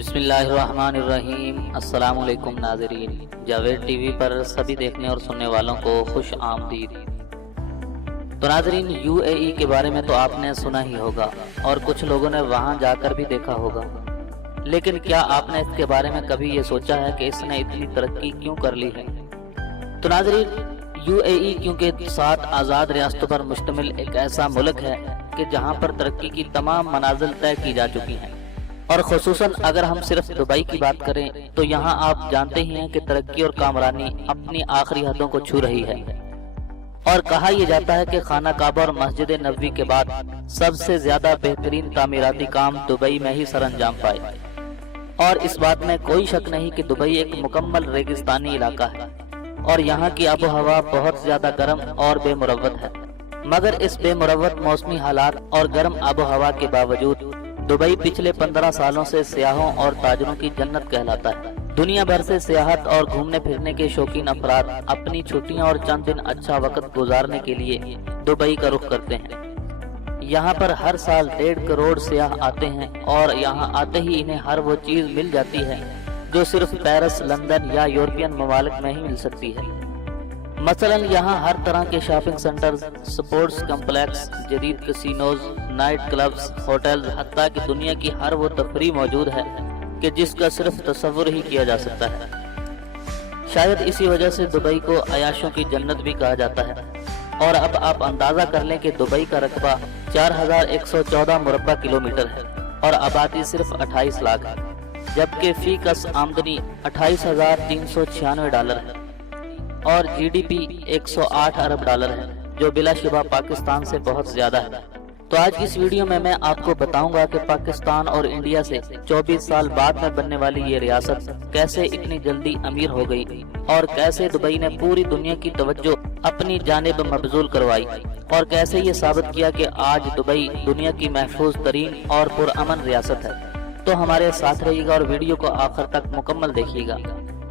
بسم اللہ الرحمن الرحیم۔ السلام علیکم ناظرین، جاوید ٹی وی پر سبھی دیکھنے اور سننے والوں کو خوش آمدید۔ تو ناظرین، یو اے ای کے بارے میں تو آپ نے سنا ہی ہوگا اور کچھ لوگوں نے وہاں جا کر بھی دیکھا ہوگا، لیکن کیا آپ نے اس کے بارے میں کبھی یہ سوچا ہے کہ اس نے اتنی ترقی کیوں کر لی ہے؟ تو ناظرین، یو اے ای کیونکہ 7 آزاد ریاستوں پر مشتمل ایک ایسا ملک ہے کہ جہاں پر ترقی کی تمام منازل طے کی جا چکی ہیں، اور خصوصاً اگر ہم صرف دبئی کی بات کریں تو یہاں آپ جانتے ہی ہیں کہ ترقی اور کامرانی اپنی آخری حدوں کو چھو رہی ہے، اور کہا یہ جاتا ہے کہ خانہ کعبہ اور مسجد نبوی کے بعد سب سے زیادہ بہترین تعمیراتی کام دبئی میں ہی سر انجام پائے، اور اس بات میں کوئی شک نہیں کہ دبئی ایک مکمل ریگستانی علاقہ ہے اور یہاں کی آب و ہوا بہت زیادہ گرم اور بے مروت ہے، مگر اس بے مروت موسمی حالات اور گرم آب و ہوا کے باوجود دبئی پچھلے 15 سالوں سے سیاحوں اور تاجروں کی جنت کہلاتا ہے۔ دنیا بھر سے سیاحت اور گھومنے پھرنے کے شوقین افراد اپنی چھٹیاں اور چند دن اچھا وقت گزارنے کے لیے دبئی کا رخ کرتے ہیں۔ یہاں پر ہر سال 1.5 کروڑ سیاح آتے ہیں اور یہاں آتے ہی انہیں ہر وہ چیز مل جاتی ہے جو صرف پیرس، لندن یا یورپین ممالک میں ہی مل سکتی ہے۔ مثلا یہاں ہر طرح کے شاپنگ سنٹرز، سپورٹس کمپلیکس، جدید کسینوز، نائٹ کلبز، ہوٹلز، حتیٰ کہ دنیا کی ہر وہ تفریح موجود ہے کہ جس کا صرف تصور ہی کیا جا سکتا ہے۔ شاید اسی وجہ سے دبئی کو عیاشوں کی جنت بھی کہا جاتا ہے، اور اب آپ اندازہ کر لیں کہ دبئی کا رقبہ 4114 مربع کلومیٹر ہے اور آبادی صرف 28 لاکھ ہے، جبکہ فی کس آمدنی $28,396 ہے اور جی ڈی پی 108 ارب ڈالر ہے، جو بلا شبہ پاکستان سے بہت زیادہ ہے۔ تو آج کی اس ویڈیو میں آپ کو بتاؤں گا کہ پاکستان اور انڈیا سے 24 سال بعد میں بننے والی یہ ریاست کیسے اتنی جلدی امیر ہو گئی، اور کیسے دبئی نے پوری دنیا کی توجہ اپنی جانب مبذول کروائی، اور کیسے یہ ثابت کیا کہ آج دبئی دنیا کی محفوظ ترین اور پرامن ریاست ہے۔ تو ہمارے ساتھ رہیے گا اور ویڈیو کو آخر تک مکمل دیکھیے گا۔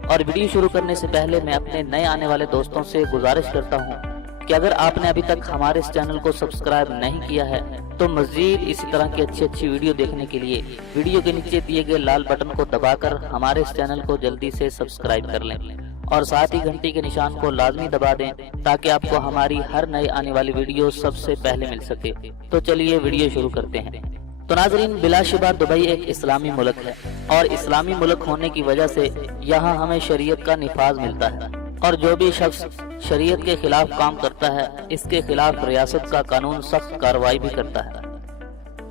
اور ویڈیو شروع کرنے سے پہلے میں اپنے نئے آنے والے دوستوں سے گزارش کرتا ہوں کہ اگر آپ نے ابھی تک ہمارے اس چینل کو سبسکرائب نہیں کیا ہے تو مزید اسی طرح کی اچھی ویڈیو دیکھنے کے لیے ویڈیو کے نیچے دیے گئے لال بٹن کو دبا کر ہمارے اس چینل کو جلدی سے سبسکرائب کر لیں، اور ساتھ ہی گھنٹی کے نشان کو لازمی دبا دیں تاکہ آپ کو ہماری ہر نئے آنے والی ویڈیو سب سے پہلے مل سکے۔ تو چلیے ویڈیو شروع کرتے ہیں۔ تو ناظرین، بلا شبہ دبئی ایک اسلامی ملک ہے، اور اسلامی ملک ہونے کی وجہ سے یہاں ہمیں شریعت کا نفاذ ملتا ہے، اور جو بھی شخص شریعت کے خلاف کام کرتا ہے اس کے خلاف ریاست کا قانون سخت کارروائی بھی کرتا ہے۔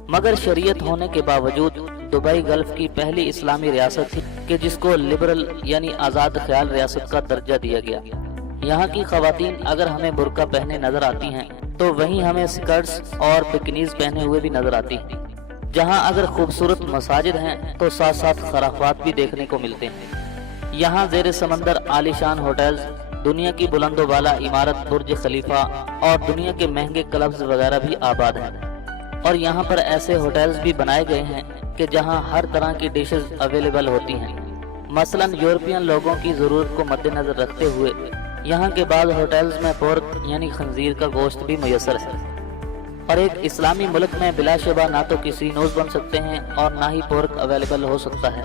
مگر شریعت ہونے کے باوجود دبئی گلف کی پہلی اسلامی ریاست تھی کہ جس کو لبرل یعنی آزاد خیال ریاست کا درجہ دیا گیا۔ یہاں کی خواتین اگر ہمیں برقع پہنے نظر آتی ہیں تو وہیں ہمیں سکرٹس اور بکنیز پہنے ہوئے بھی نظر آتی ہیں۔ جہاں اگر خوبصورت مساجد ہیں تو ساتھ ساتھ خرافات بھی دیکھنے کو ملتے ہیں۔ یہاں زیر سمندر عالیشان ہوٹلز، دنیا کی بلند و بالا عمارت برج خلیفہ اور دنیا کے مہنگے کلبز وغیرہ بھی آباد ہیں، اور یہاں پر ایسے ہوٹلز بھی بنائے گئے ہیں کہ جہاں ہر طرح کی ڈشز اویلیبل ہوتی ہیں۔ مثلا یورپین لوگوں کی ضرورت کو مد نظر رکھتے ہوئے یہاں کے بعض ہوٹلز میں پورک یعنی خنزیر کا گوشت بھی میسر ہے، اور ایک اسلامی ملک میں بلا شبہ نہ تو کسینوز بن سکتے ہیں اور نہ ہی پورک اویلیبل ہو سکتا ہے،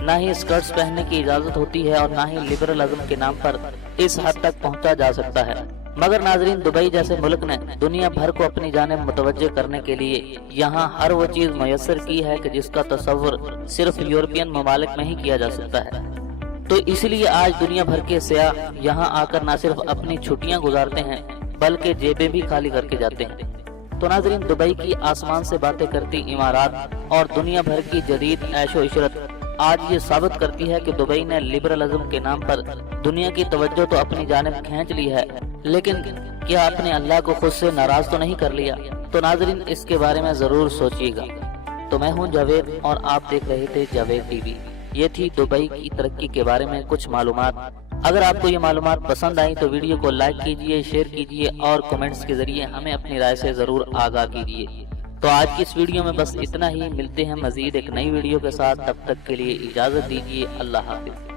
نہ ہی اسکرٹس پہننے کی اجازت ہوتی ہے، اور نہ ہی لبرلزم کے نام پر اس حد تک پہنچا جا سکتا ہے۔ مگر ناظرین، دبئی جیسے ملک نے دنیا بھر کو اپنی جانب متوجہ کرنے کے لیے یہاں ہر وہ چیز میسر کی ہے کہ جس کا تصور صرف یورپین ممالک میں ہی کیا جا سکتا ہے۔ تو اس لیے آج دنیا بھر کے سیاح یہاں آ کر نہ صرف اپنی چھٹیاں گزارتے ہیں بلکہ جیبیں بھی خالی کر کے جاتے ہیں۔ تو ناظرین، دبئی کی آسمان سے باتیں کرتی عمارات اور دنیا بھر کی جدید عیش و عشرت آج یہ ثابت کرتی ہے کہ دبئی نے لبرلزم کے نام پر دنیا کی توجہ تو اپنی جانب کھینچ لی ہے، لیکن کیا اپنے اللہ کو خود سے ناراض تو نہیں کر لیا؟ تو ناظرین، اس کے بارے میں ضرور سوچیے گا۔ تو میں ہوں جاوید اور آپ دیکھ رہے تھے جاوید ٹی وی۔ یہ تھی دبئی کی ترقی کے بارے میں کچھ معلومات۔ اگر آپ کو یہ معلومات پسند آئی تو ویڈیو کو لائک کیجئے، شیئر کیجئے اور کمنٹس کے ذریعے ہمیں اپنی رائے سے ضرور آگاہ کیجئے۔ تو آج کی اس ویڈیو میں بس اتنا ہی، ملتے ہیں مزید ایک نئی ویڈیو کے ساتھ، تب تک کے لیے اجازت دیجیے، اللہ حافظ۔